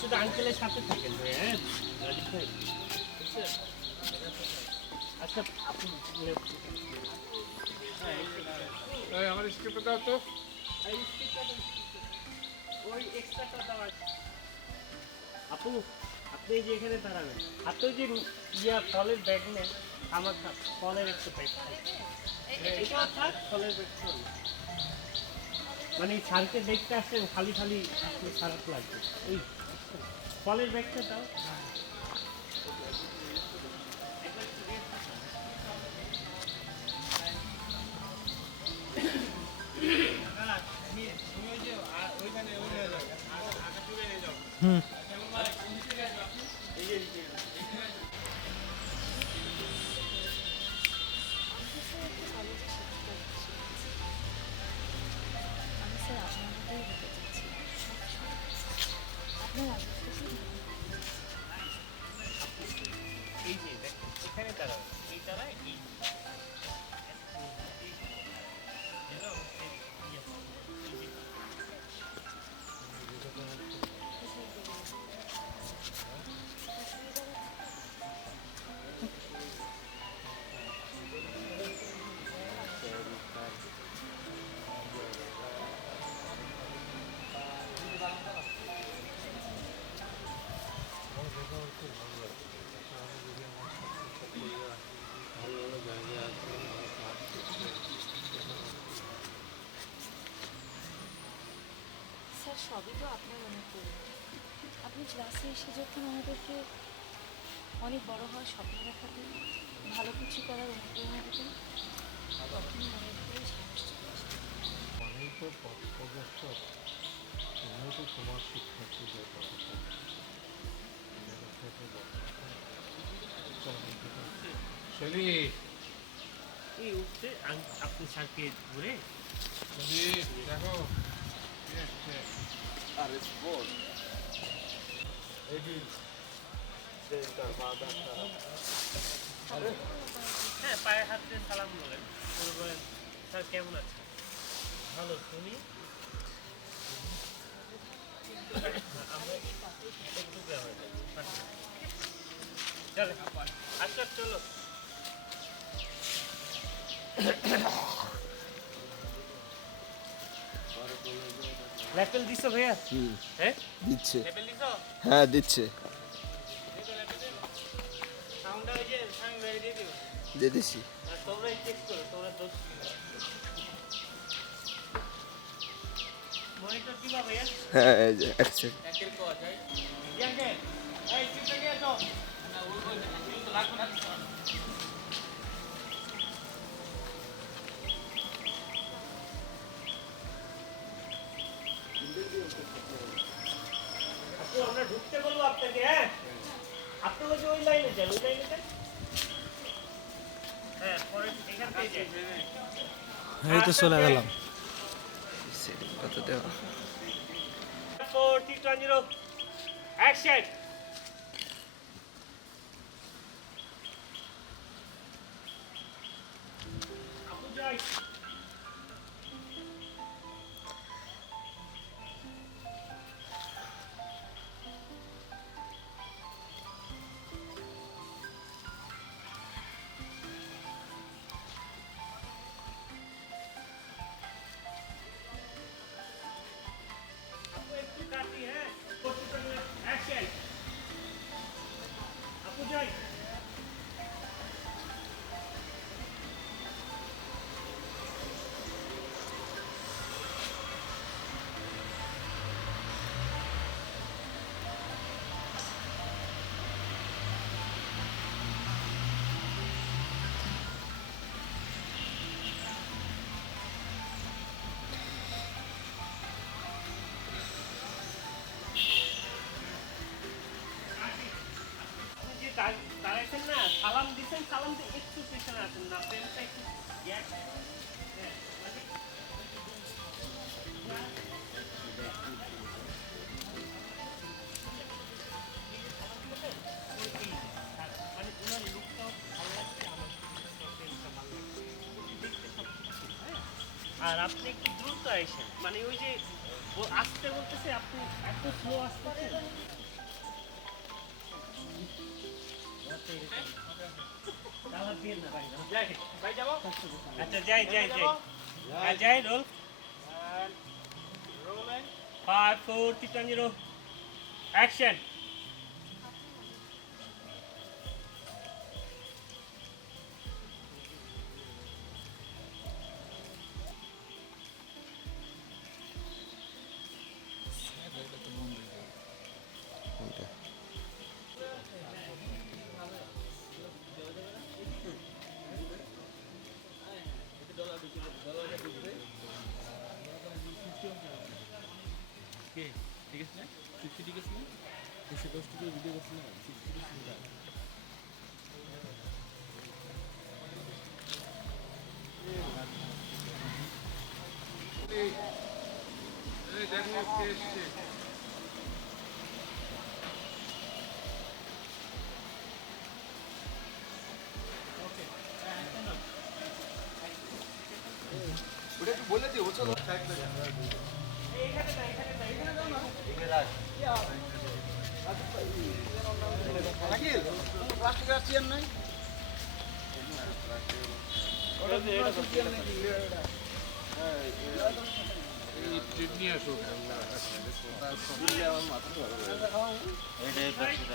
শুধু আঙ্কেলের সাথে থাকেন হ্যাঁ আচ্ছা আপনি আমার স্ক্রিপ্টটা দাও তো। ওই এক্সট্রাটা দেওয়া আপু আপনি যে এখানে দাঁড়াবেন আপনি যে ফলের ব্যাগ নেন আমার ফলের একটা ব্যাগ এটা থাক ফলের ব্যাগ মানে স্যারকে দেখতে আসছেন খালি খালি আসলে খারাপ লাগবে ওই ফলের ব্যাগটা দাও এই যে দেখেন এখানে দাঁড়াও এই দাঁড়ায় এই স্যার সবই তো আপনার মনে করুন আপনি ক্লাসে এসে যখন আমাদেরকে অনেক বড় হওয়ার স্বপ্ন দেখাতেন ভালো কিছু করার অনুপ্রেরণা দিতেন তখনই মনে করে সাহস চলে আসে। অনেক তো পথপ্রদর্শক, তুমিও তো তোমার শিক্ষার্থীদের কথা শৈলী, এই উঠছে আপনি স্যারকে ঘুরে দেখো হ্যাঁ পায়ে হাত দিয়ে সালাম বলেন বলেন স্যার কেমন আছে ভালো তুমি আমরা একটু গ্রামে চলো আচ্ছা চলো লেভেল দিছো ভাইয়া হ্যাঁ দিচ্ছে, লেভেল দিছো হ্যাঁ দিচ্ছে, সাউন্ডটা ওই যে সাউন্ড বেরিয়ে দিয়ে দিও দিয়ে দিছি। আর তোমরাই চেক করো তোমরা দোষ মনিটর দিবা ভাইয়া হ্যাঁ এই যে এক সেকেন্ড। একের কো যায় ইয়াকে এই চিপটা কে তো না ওই তো লাগবে না আপু আমরা ঢুকতে বলবো আপনাকে হ্যাঁ আপনি বলছে ওই লাইনে যান ওই লাইনে যান হ্যাঁ পরে এখান থেকে যান এই তো চলে গেলাম সেকেন্ড কত দেওয়া? 4 3 অ্যাকশন আপু যাই আপু একটু কাটি হ্যাঁ অ্যাকশন আপু যাই আপনি যে দাঁড়াইছেন না সালাম দিচ্ছেন সালাম দিয়ে একটু পেছনে আছেন না প্রেমটা একটু গ্যাপ হ্যাঁ মানে ওনার লুকটাও ভালো লাগছে আমার প্রেমটা ভালো লাগছে দেখতে সব কিছু হ্যাঁ আর আপনি একটু দ্রুত আইসেন মানে ওই যে ও আসতে বলতেছে আপনি এত স্লো আসতেছেন দাওয়াত দিয়ে না ভাই ভাই যাবো আচ্ছা যাই হ্যাঁ যাই রোল 5 4 3 2 0 অ্যাকশন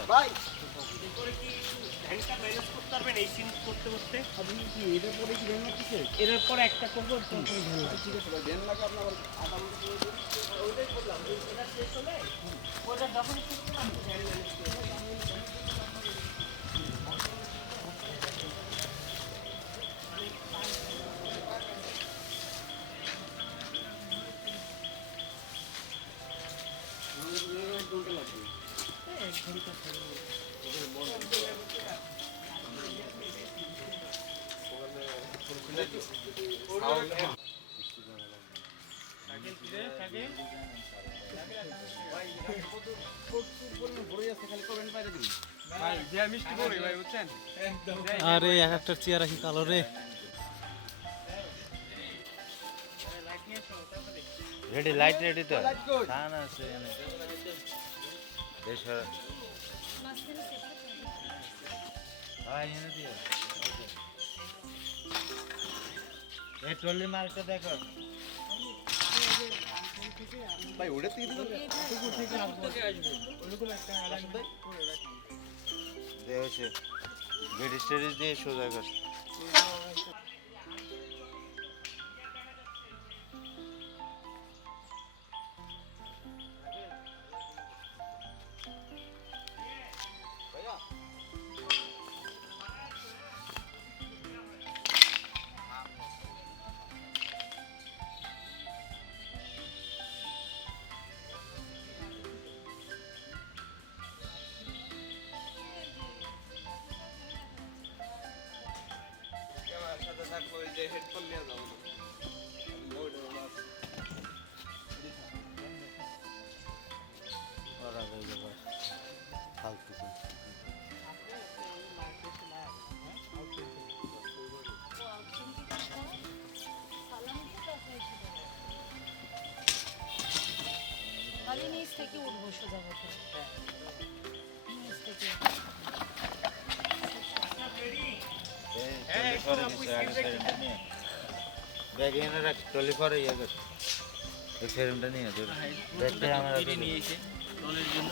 ভাই এরপরে কি ভ্যানটা ম্যানেজ করতে পারবেন এই সিন করতে করতে আপনি কি এটার পরে কি ভ্যান লাগতেছে এর পরে একটা করবো তারপরে ভ্যান লাগবে ঠিক আছে ভ্যান লাগে আপনার আধা ঘন্টা করে দিন ওইটাই বললাম এটা শেষ হলে ওটা যখন শেষ করলাম ভ্যান ম্যানেজ করে আরে এক একটা চেয়ার রাখি কালো রে রেডি লাইট রেডি তো ফ্যান আছে দেশ ভাই এনে দিও এই ট্রলি মার্কটা দেখো ভাই ওটা থেকে দেখো গেট স্টেরিজ দিয়ে সোজা কর হেডফোন নিয়ে যাবো ওরা হয়ে যাবে ফালতু খালি নিচ থেকে উঠবো সোজা কথা নিচ থেকে ব্যাগ এনে রাখ ট্রলি পরে ইয়ে কর এই সেরমটা নিয়ে ব্যাগটা আমার নিয়েছে ট্রলির জন্য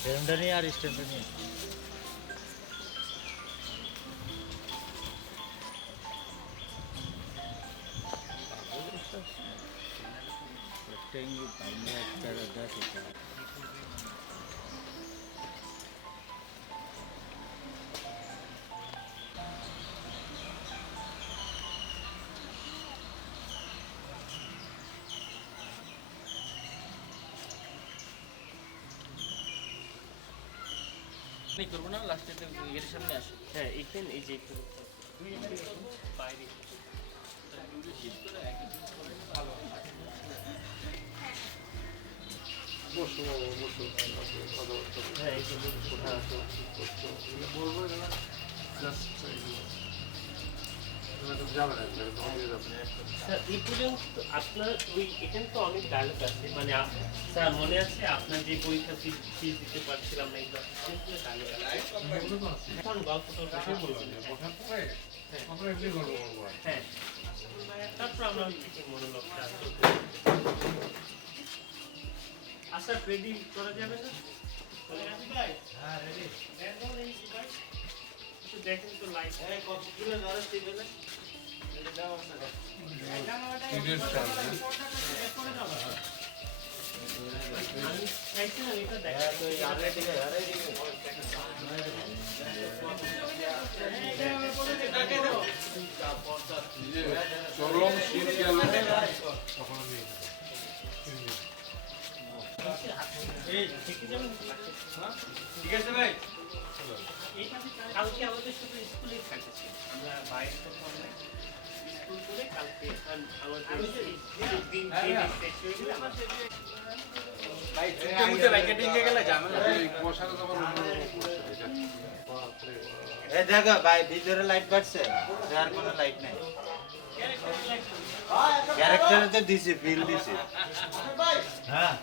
সেরমটা নিয়ে আর স্ট্যান্ডটা নিয়ে করবো না লাস্টে গেটের সামনে আসে হ্যাঁ এইখানে এই যে বাইরে বসো বসো কথাবার্তা হ্যাঁ এই যে কোথায় বলবো না জাস্ট স্যার এই পর্যন্ত আপনার ওই এখানে তো অনেক ডায়লগ আছে মানে স্যার মনে আছে আপনার যে পরীক্ষা ফিস দিতে পারছিলাম না এগুলো ডায়লগ আছে এখন গল্পটা কথা বলছিলেন হ্যাঁ তারপর আমরা থেকে মনোলগটা আচ্ছা রেডি করা যাবে না ভাই হ্যাঁ রেডি দেখেন তো লাইট কতগুলো ধরে টেবিলে চরম শীত গেল তখন আমি ঠিক আছে ভাই কালকে আমাদের সাথে স্কুলে থাকছে আমরা বাইরে তো স্কুল করে কালকে আমাদের দিন ভাই চুপতে মুতে ভাই কেটিং এ গেলে ঝামেলা এই কুয়াশাটা তো আমার অন্যরকম করছে এই দেখো ভাই ভিতরে লাইট বাড়ছে আর কোনো লাইট নাই ক্যারেক্টারে তো দিছি ফিল দিছি হ্যাঁ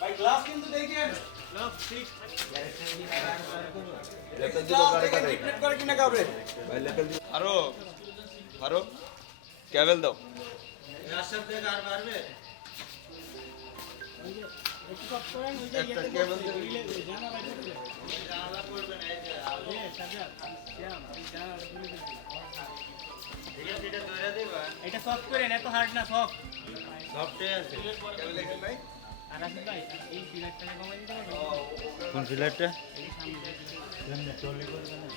ভাই গ্লাস কিন্তু দেখেন ট্রিটমেন্ট করে কিনা কাউরে আরো আরো ক্যাবেল দাও রাস্তার থেকে আর পারবে একটা ক্যাবেল দাও জানালা করবে না এই যে এটা ধরে দিবা এটা সফট করে এত হার্ড না সফট সফটে আছে ক্যাবেল এখানে নাই আর রাশিদ ভাই এই ফিলারটাকে কমাই দিতে পারবেন কোন ফিলারটা এই সামনে কেমনে টলি করবে না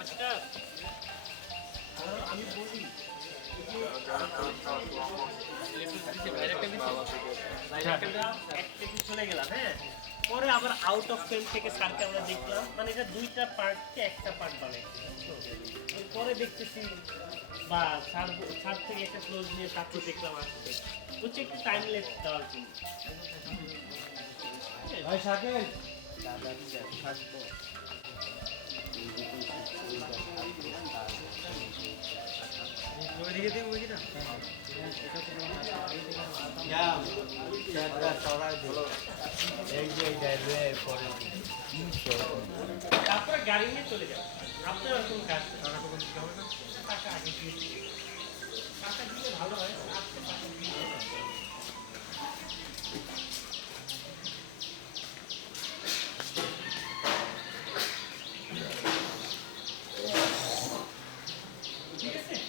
আচ্ছা আমি বলি চলে গেলাম হ্যাঁ পরে আবার আউট অফ ফ্রেম থেকে স্যারকে আমরা দেখলাম মানে এটা দুইটা পার্টকে একটা পার্ট বানাইছে পরে দেখতেছি বা স্যার থেকে একটা ক্লোজ নিয়ে তাকে দেখলাম আসতে হচ্ছে একটু টাইমলেস দেওয়ার জন্য ভাই শাকিল তারপরে গাড়ি নিয়ে চলে যাবে আপনার আর কোনো কাজ টাকা আগে দিয়ে টাকা দিলে ভালো হয় আজকে টাকা দিয়ে ঠিক আছে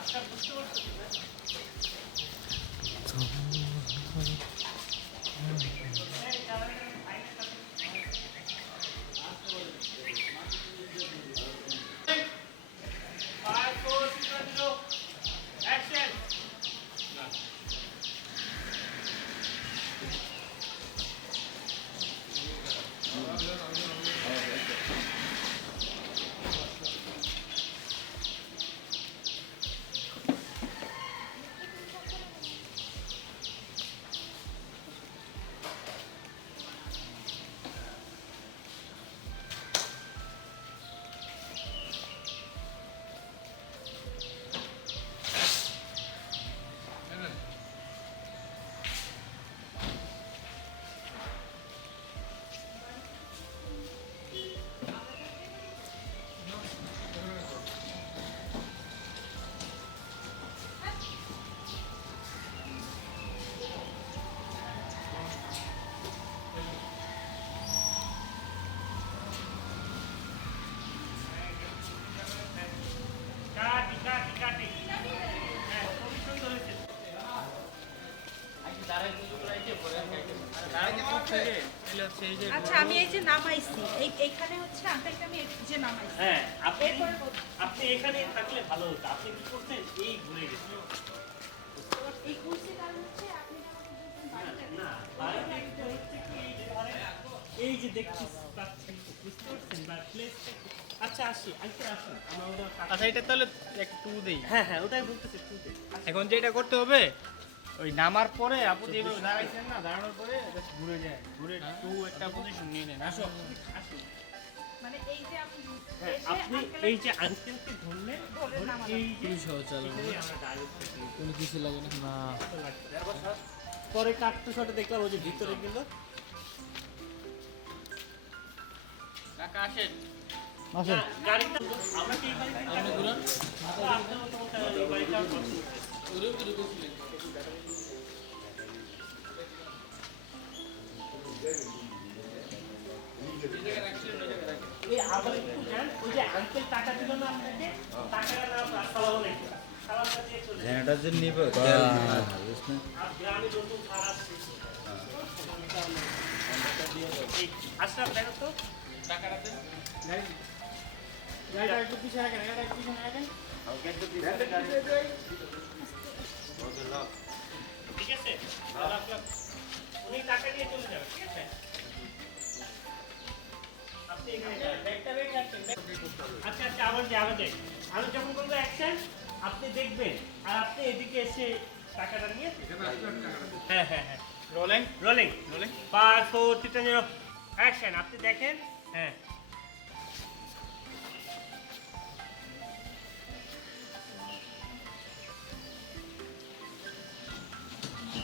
আচ্ছা বুঝতে পারছো আচ্ছা আমি এই যে নামাইছি এইখানে হচ্ছে আঙ্কেলকে আমি এই যে নামাইছি হ্যাঁ আপনি এরপরে আপনি এখানে থাকলে ভালো হতো আপনি কি করতেন এই ঘুরে গেছেন এই কুর্সির কারণ হচ্ছে আপনি আমাকে বলছেন বাড়িটা না বাড়িটা একটা হচ্ছে কি এই যে ধরেন, এই যে দেখতে পাচ্ছেন বুঝতে পারছেন বা প্লেসটা। আচ্ছা আসি আজকে আসুন আমরা ওটা আচ্ছা এটা তাহলে একটু দেই। হ্যাঁ হ্যাঁ ওটাই বলতেছি টুতে। এখন যেটা করতে হবে ওই নামার পরে আপু যেভাবে দাঁড়াইছেন না, দাঁড়ানোর পরে just ঘুরে যায়, ঘুরে টু একটা পজিশন নিয়ে নেন। আসো আসুন মানে এই যে আপনি হ্যাঁ এসে আপনি uncle-এর এই যে আঙ্কেলকে ধরলেন ধরে ধরে নামালেন। এই যে চালানো এখানেই আমরা ডাইরেক্ট কোনো কিছু লাগে না না পরে কাটতে শটে দেখলাম ওই যে ভিতরে গেল। কাকা আসেন। আসেন গাড়িটা আমরা কি এই বাড়িতে আপনার মতো এই বাড়িটা আর পছন্দ হয়েছে। এই আবার একটু যান, ওই যে আঙ্কেল টাকা দিল না আপনাকে, টাকাটা না সালাম আলাইকুম। সালামটা দিয়ে চলে যান। জেনারেটর যে নিবে আর গ্রামে নতুন খার আসছে। এই আশরাফ দেখো তো টাকাটা দেন। গাড়িটা একটু পিছনে রাখেন, গাড়িটা একটু পিছনে রাখেন। ঠিক আছে? উনি টাকা নিয়ে চলে যাবে, ঠিক আছে? আপনি এখানে যান। আচ্ছা আচ্ছা আবার যাই। আমি যখন বলবো অ্যাকশন আপনি দেখবেন আর আপনি এদিকে এসে টাকাটা নিয়ে হ্যাঁ হ্যাঁ হ্যাঁ রোলিং রোলিং রোলিং 5 4 3 2 অ্যাকশন আপনি দেখেন হ্যাঁ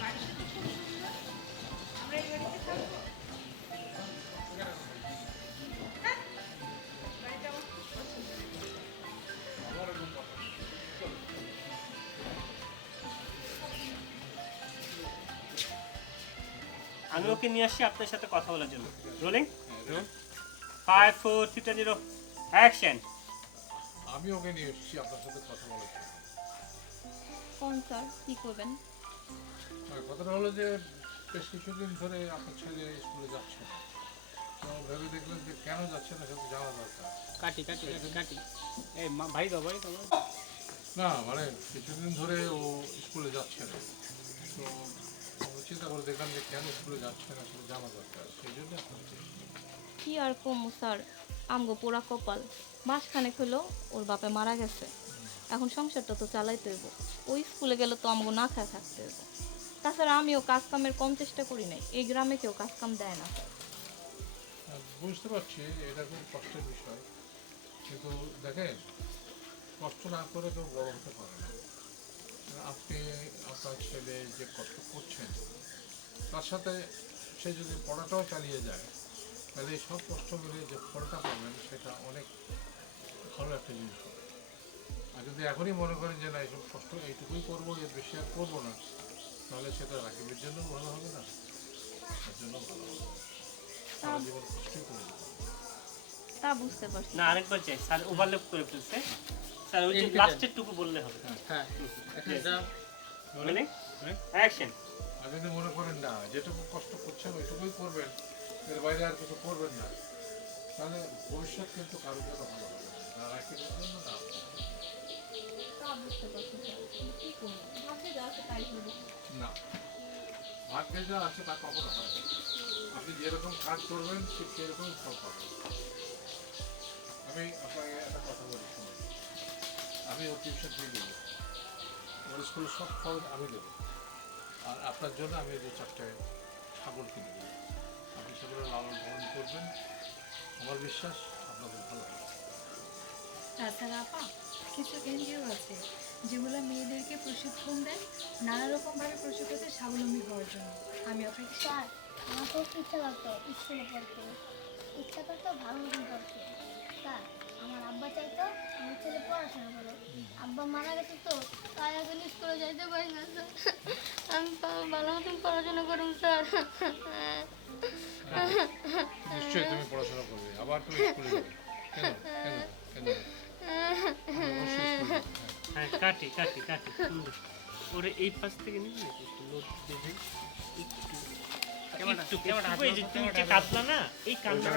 বাড়িটা তো খুব সুন্দর। আমরা এই বাড়িতে থাকবো। হ্যাঁ, বাড়িটা আমার খুব পছন্দ হয়েছে। আমি ওকে নিয়ে আসছি আপনার সাথে কথা বলার জন্য রোলিং 5 4 3 2 অ্যাকশন আমি ওকে নিয়ে এসেছি আপনার সাথে কথা বলার জন্য। কোন স্যার কী করবেন? আর কথাটা হলো যে বেশ কিছুদিন ধরে আপনার ছেলে স্কুলে যাচ্ছে না। তো ভেবে দেখলেন যে কেন যাচ্ছে না সেটা জানা দরকার। কাটি কাটি কাটি কাটি। এই ভাই দাও ভাই দাও। না মানে কিছুদিন ধরে ও স্কুলে যাচ্ছে না, তো আমরা চিন্তা করে দেখলাম যে কেন স্কুলে যাচ্ছে না সেটা জানা দরকার, সেই জন্য আপনাকে। কি আর কমু স্যার, আমগো পোড়া কপাল। মাসখানেক হলো ওর বাপে মারা গেছে, এখন সংসারটা তো চালাইতে হইব। ওই স্কুলে গেলে তো আমগো না খায় থাকতে হইব। তাছাড়া আমিও কাজ কামের কম চেষ্টা করি নাই, এই গ্রামে কেউ কাজ কাম দেয় না স্যার। বুঝতে পারছি এটা খুব কষ্টের বিষয়, কিন্তু দেখেন কষ্ট না করে কেউ বড় হতে পারে না। আপনি আপনার ছেলে যে কষ্ট করছেন তার সাথে সে যদি পড়াটাও চালিয়ে যায় তাহলে এই সব কষ্ট মিলিয়ে যে ফলটা পাবেন সেটা অনেক ভালো একটা জিনিস হবে। আর যদি এখনই মনে করেন যে না এইসব কষ্ট এইটুকুই করবো, এর বেশি আর করবো না, তাহলে সেটা রাকিবের জন্য ভালো হবে না, তার জন্য ভালো হবে। সারা জীবন কষ্টই করে দেবে। তা বুঝতে পারছি। না আরেকবার চাই স্যার ওভারল্যাপ করে ফেলছে স্যার ওই যে লাস্টের টুকু বললে হবে হ্যাঁ রোলিং অ্যাকশন আর যদি মনে করেন না যেটুকু কষ্ট করছেন ওইটুকুই করবেন, এর বাইরে আর কিছু করবেন না, তাহলে ভবিষ্যৎ কিন্তু কারোর জন্য ভালো হবে না, না রাকিবের জন্য না আপনার জন্য। তা বুঝতে পারছি স্যার, কিন্তু কী করবো, ভাবতে যা আছে তাই হইব। না, ভাগ্যে যা আছে তা কখনো হয় না। আপনি যেরকম কাজ করবেন ঠিক সেরকম ফল পাবেন। আমি আপনাকে একটা কথা বলি শুনুন, আমি ওর টিউশন ফি দেবো, ওর স্কুলের সব খরচ আমি দেবো, আর আপনার জন্য আমি 2-4টে ছাগল কিনে দেবো। আপনি সেগুলো লালন পালন করবেন, আমার বিশ্বাস আপনাদের ভালো হবে। তাছাড়া আপা কিছু এনজিও আছে যেগুলো মেয়েদেরকে প্রশিক্ষণ দেয় নানা রকমভাবে প্রশিক্ষণ স্বাবলম্বী হওয়ার জন্য। আমি আপনাকে স্যার আমার খুব ইচ্ছা করতো স্কুলে পড়তে, ইচ্ছা করতো ভালো মতন পড়তে। স্যার আমার আব্বা চাইতো আমার ছেলে পড়াশোনা করো, আব্বা মারা গেছে তো তাই এখন স্কুলে যাইতে পারি না স্যার। আমি ভালো মতন পড়াশোনা করুন স্যার। নিশ্চয়ই তুমি পড়াশোনা করবে, আবার তুমি স্কুলে যাবে। কেন কেন কেন অবশ্যই স্কুলে যাবে। হ্যাঁ কাটি কাটি কাটি সুন্দর। ওরে এই পাশ থেকে নিবি নাকি একটু লোড দেবে একটু এই যে তুমি যে কাটলা না এই কান্না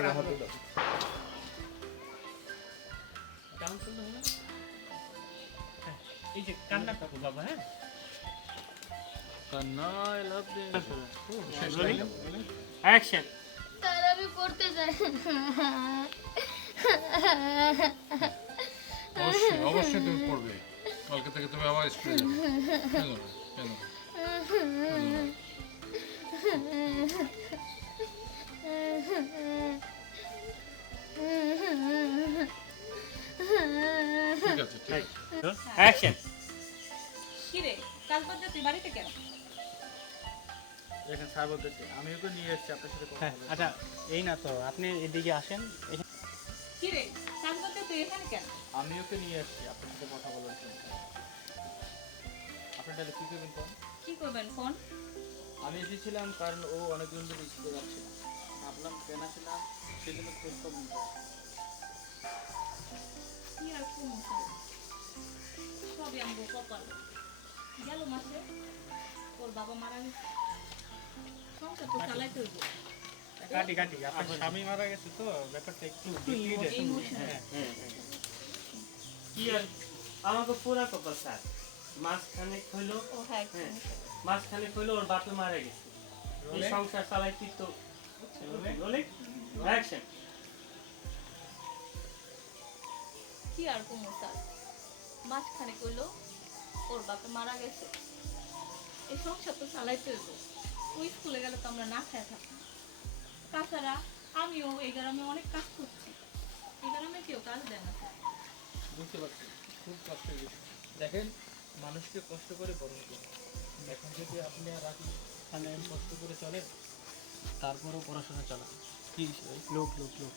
ডাউন করলে হবে না? হ্যাঁ, এই যে কান্না কাকু বাবা হ্যাঁ কান্নায় লাভ দে। অ্যাকশন। স্যার আমি পড়তে চাই। অবশ্যই অবশ্যই তুমি পড়বে, কালকে থেকে তুমি আবার স্কুলে যাবে। কেন কেন ঠিক আছে ঠিক আছে। অ্যাকশন। কি রে কাল বাদ তুই বাড়িতে কেন? এখানে স্যার বলতেছে আমি ওকে নিয়ে এসেছি আপনার সাথে কথা হ্যাঁ বলার আচ্ছা এই না তো, আপনি এদিকে আসেন। কি রে কাল বাদ তুই এখানে কেন? জন্য। আমি ওকে নিয়ে এসেছি আপনার সাথে কথা বলার জন্য। আপনি তাহলে কি করবেন কোন? কি করবেন ফোন? আমি এসেছিলাম কারণ ও অনেকদিন ধরে স্কুলে যাচ্ছে না, ভাবলাম কেন আসে না সেজন্য খোঁজ খবর নিতে। কি আর করবো স্যার? সবই আমগো কপাল। গেল মাসে ওর বাবা মারা গেছে, সংসার তো চালাইতে হইব। কাটি কাটি, আপনার স্বামী মারা গেছে তো ব্যাপারটা একটু হ্যাঁ হ্যাঁ। কি আর আমাকে পুরা কপাল স্যার, মাঝখানে হইলো ও হ্যাঁ হ্যাঁ মাঝখানে হইলো ওর বাপে মারা গেছে, এই সংসার চালাইতে তো বলে। অ্যাকশন। কি আর করবো স্যার? মাঝখানে কইলো ওর বাপে মারা গেছে, এই সংসার তো চালাইতে হইব। ওই স্কুলে গেলে তো আমরা না খেয়ে থাকি। তাছাড়া আমিও এই গ্রামে অনেক কাজ করছি, এই গ্রামে কেউ কাজ দেয় না স্যার। বুঝতে পারছি, খুব কষ্টের বিষয়। দেখেন, মানুষকে কষ্ট করে বড় হতে হয়। এখন যদি আপনি আর রাখি মানে কষ্ট করে চলেন, তারপরেও পড়াশোনা চালান। কি লোক লোক লোক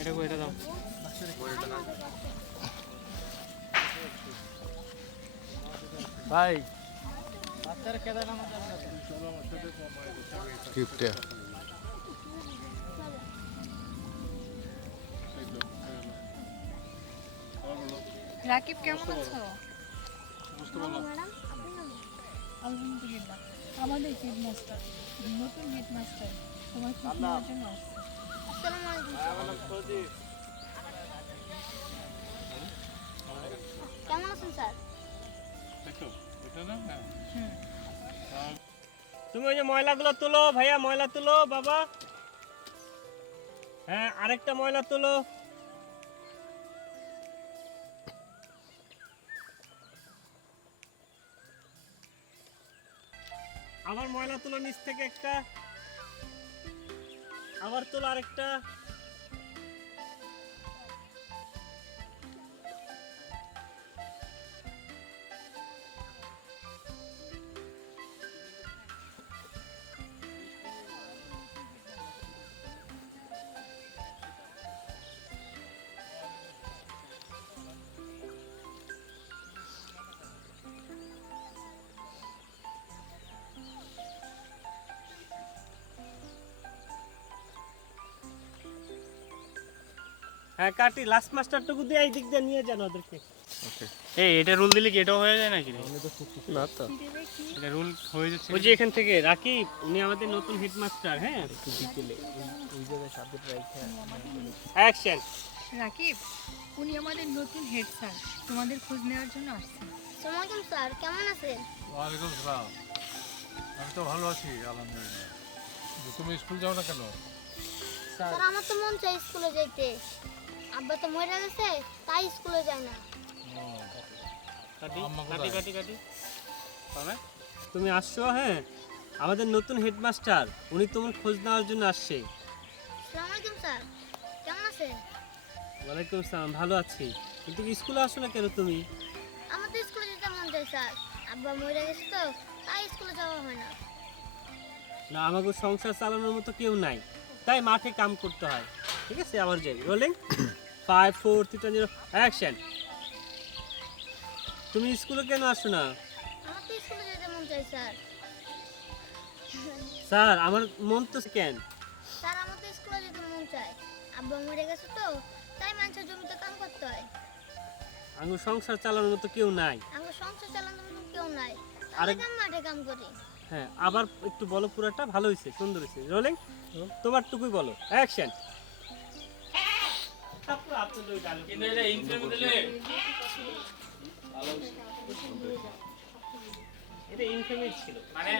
এটা কো এটা দাও। ভাই বাচ্চারা কেদারনাথ যাবে না কেন? গিফটে রাকিব কেমন আছো? বুঝতে পারলাম। ম্যাডাম আপনি না আলহামদুলিল্লাহ। আমাদের হেডমাস্টার, নতুন হেডমাস্টার তোমার খোঁজ নেওয়ার জন্য আসছে। আসসালামু আলাইকুম। কেমন আছেন স্যার? দেখো এটা না হ্যাঁ তুমি ওই যে ময়লাগুলো তুলো ভাইয়া, ময়লা তুলো বাবা। হ্যাঁ আরেকটা ময়লা তুলো। আবার ময়লা তুলো নিচ থেকে একটা, আবার তুলো আরেকটা। হ্যাঁ কাটি, লাস্ট মাস্টারটুকু দিয়ে এই দিক দিয়ে নিয়ে যান ওদেরকে। এই এটা রুল দিলে কি এটাও হয়ে যায় নাকি রে? না তো এটা রুল হয়ে যাচ্ছে। ওই যে এখান থেকে রাকিব, উনি আমাদের নতুন হেডমাস্টার। হ্যাঁ অ্যাকশন। রাকিব, উনি আমাদের নতুন হেড স্যার, তোমাদের খোঁজ নেওয়ার জন্য আসছেন। আসসালামু আলাইকুম স্যার, কেমন আছেন? ওয়ালাইকুম সালাম। আমি তো ভালো আছি আলহামদুলিল্লাহ। তুমি স্কুল যাও না কেন? স্যার আমার তো মন চাই স্কুলে যাইতে, আব্বা তো মরে গেছে তাই স্কুলে যায় না। কাটি আম্মা কাটি কোথায়? কাটি কাটি। তুমি আসছো? হ্যাঁ আমাদের নতুন হেডমাস্টার, উনি তোমার খোঁজ নেওয়ার জন্য আসছে। আসসালামু আলাইকুম স্যার, কেমন আছেন? ওয়ালাইকুম আসসালাম, ভালো আছি। কিন্তু স্কুলে আসো না কেন তুমি? আমার তো স্কুলে যেতে মন চাই স্যার, আব্বা মরে গেছে তো তাই স্কুলে যাওয়া হয় না। না আমাকে সংসার চালানোর মতো কেউ নাই, তাই মাঠে কাম করতে হয়। ঠিক আছে আবার যাই। Rolling 5 4 3 2 0 action. তুমি স্কুলে কেন আসো না? আমার তো স্কুলে যেতে মন চাই স্যার। স্যার আমার মন তো কেন? স্যার আমার তো স্কুলে যেতে মন চাই, আব্বা মরে গেছে তো তাই মানুষের জমিতে কাম করতে হয়। আঙ্গুর সংসার চালানোর মতো কেউ নাই। আমার সংসার চালানোর মতো কেউ নাই, আরেক- তাহলে মাঠে কাম করি। হ্যাঁ, আবার একটু বলো, পুরাটা ভালো হয়েছে, সুন্দর হয়েছে। রোলিং, তোমার টুকুই বলো, অ্যাকশন। তারপর আপনাদের ওই ডায়লগ। কিন্তু এটা ইনফ্লেম দিলে এটা ইনফেমিট ছিল। মানে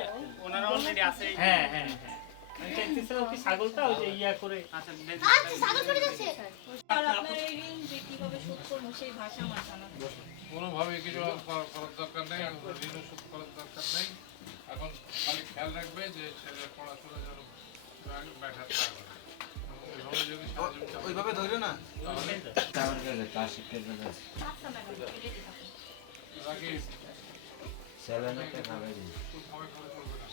ওনারা অলরেডি আছে। হ্যাঁ হ্যাঁ হ্যাঁ, আমি চাইতেছিলাম কি ছাগলটা ওই যে ইয়া করে। আচ্ছা আচ্ছা, ছাগল চলে যাচ্ছে। আর আপনার এই ঋণ যে কিভাবে শোধ করবো সেই ভাষা আমার জানা নেই। কোনোভাবে কিছু করার দরকার নেই, ঋণ শোধ করার দরকার নেই। এখন খালি খেয়াল রাখবে যে ছেলের পড়াশোনা যেন ব্যাঘাত না ঘটে। ওইভাবে যদি সাহায্য ওইভাবে ধরে না আমার কাছে কাজ শিখতে গেছে আচ্ছা ম্যাডাম, রেডি থাকুন। রাখি স্যালারিটা খাবে দিই খুব ভয় করে চলবে না।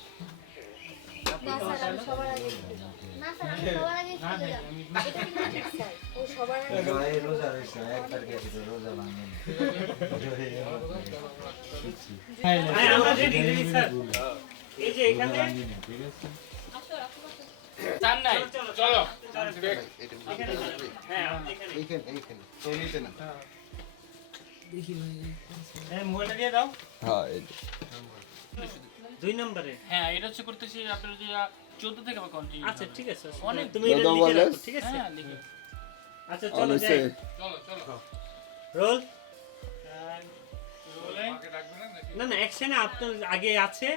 না স্যার, আমি সবার আগে শিখে যাবো। না স্যার, আমি সবার আগে শিখে যাবো। এটা কিন্তু ঠিক স্যার, ও সবার আগে। ভাই রোজা রয়েছে একবার গেছে রোজা ভাঙেন হ্যাঁ, আমরা রেডি রেডি স্যার। এই যে এখানে ঠিক আছে আসো, রাখো, রাখো। চান নাই চলো এখানে হ্যাঁ, আপনি এখানে। এইখানে তো নিতে না হ্যাঁ, মোবাইলটা দিয়ে দাও। হ্যাঁ এই 2 নম্বরে। হ্যাঁ এটা হচ্ছে করতেছি আপনার যে 14 থেকে আবার কন্টিনিউ আচ্ছা ঠিক আছে, অনেক তুমি এটা দাদা লিখে বলে। রাখো, ঠিক আছে? হ্যাঁ লিখে আচ্ছা চলো যাই। চলো চলো রোল। বলে আমাকে ডাকবে না নাকি? না না, অ্যাকশনে আপনার আগে আছে,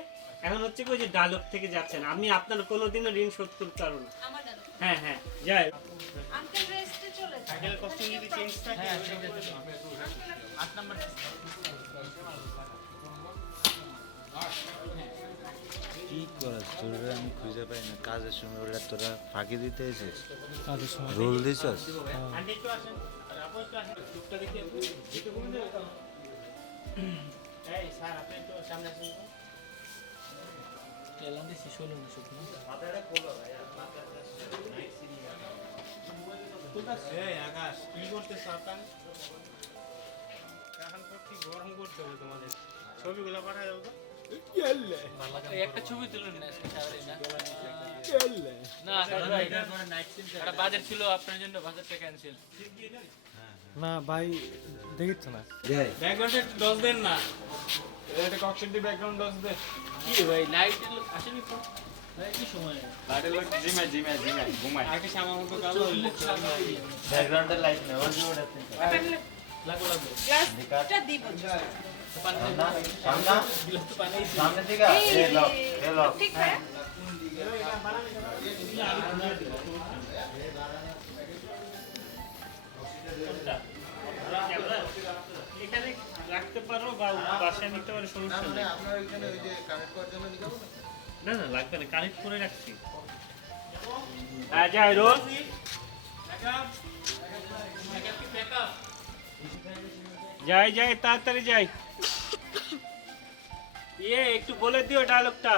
এখন হচ্ছে কি ওই যে ডায়লগ থেকে যাচ্ছেন। আমি আপনার কোনোদিনও ঋণ শোধ করতে পারবো না। আমার ডালো। হ্যাঁ হ্যাঁ, যাই। আঙ্কেল রেস্টে চলে যান। আগের কস্টিউম যদি চেঞ্জ থাকে হ্যাঁ, ওইটা ঠিক করে আছে। দাও। 8 নাম্বার কি করার তোরা আমি খুঁজে পাই না কাজের সময় ওরা তোরা ফাঁকি দিতে এসেছিস কাজের সময় রোল দিছস আন্টি একটু আসেন, আর আপু একটু আসেন। চুপটা দেখি আপু। একটু ঘুরে যাবে তো। এই স্যার, আপনি একটু সামনে আসুন তো। এলান দিছি 16 না শুকনো মাথাটা খোলো ভাই, আর মাথাটা নাইট সিরিয়াল। এই আকাশ, কি করতেছ আপনার? এখন তো কি গরম করতে হবে তোমাদের। ছবিগুলো পাঠায় দাও তো। এই একটা ছবি তুলুন না আজকে সারাদিন না দাদা এটা নাইট সিন একটা বাজার ছিল আপনার জন্য বাজারটা ক্যান্সেল না ভাই দেখিচ্ছ না যাই ব্যাকগ্রাউন্ডে একটু ডস দেন না। এটা ককশন দি ব্যাকগ্রাউন্ড ডস দে। কি রে ভাই লাইট আসেনি তো ভাই কি সময় লাইটের লোক জিমে ঘুমায়। আর কি সামা মতো কালো হইলে ব্যাকগ্রাউন্ডে লাইট নেই ওই যে ওটা লাগো লাগো গ্লাসটা দিব। সামনে থেকে এ লক এ লক ঠিক আছে? এখানে রাখতে পারো বা বাসায় নিতে পারো, সমস্যা নেই। আপনার ওইখানে ওই যে কানেক্ট করার জন্য নিয়ে যাবো না না না, লাগবে না, কানেক্ট করে রাখছি। হ্যাঁ যাই রোল। যাই যাই, তাড়াতাড়ি যাই। একটু বলে দিও ডায়লগটা।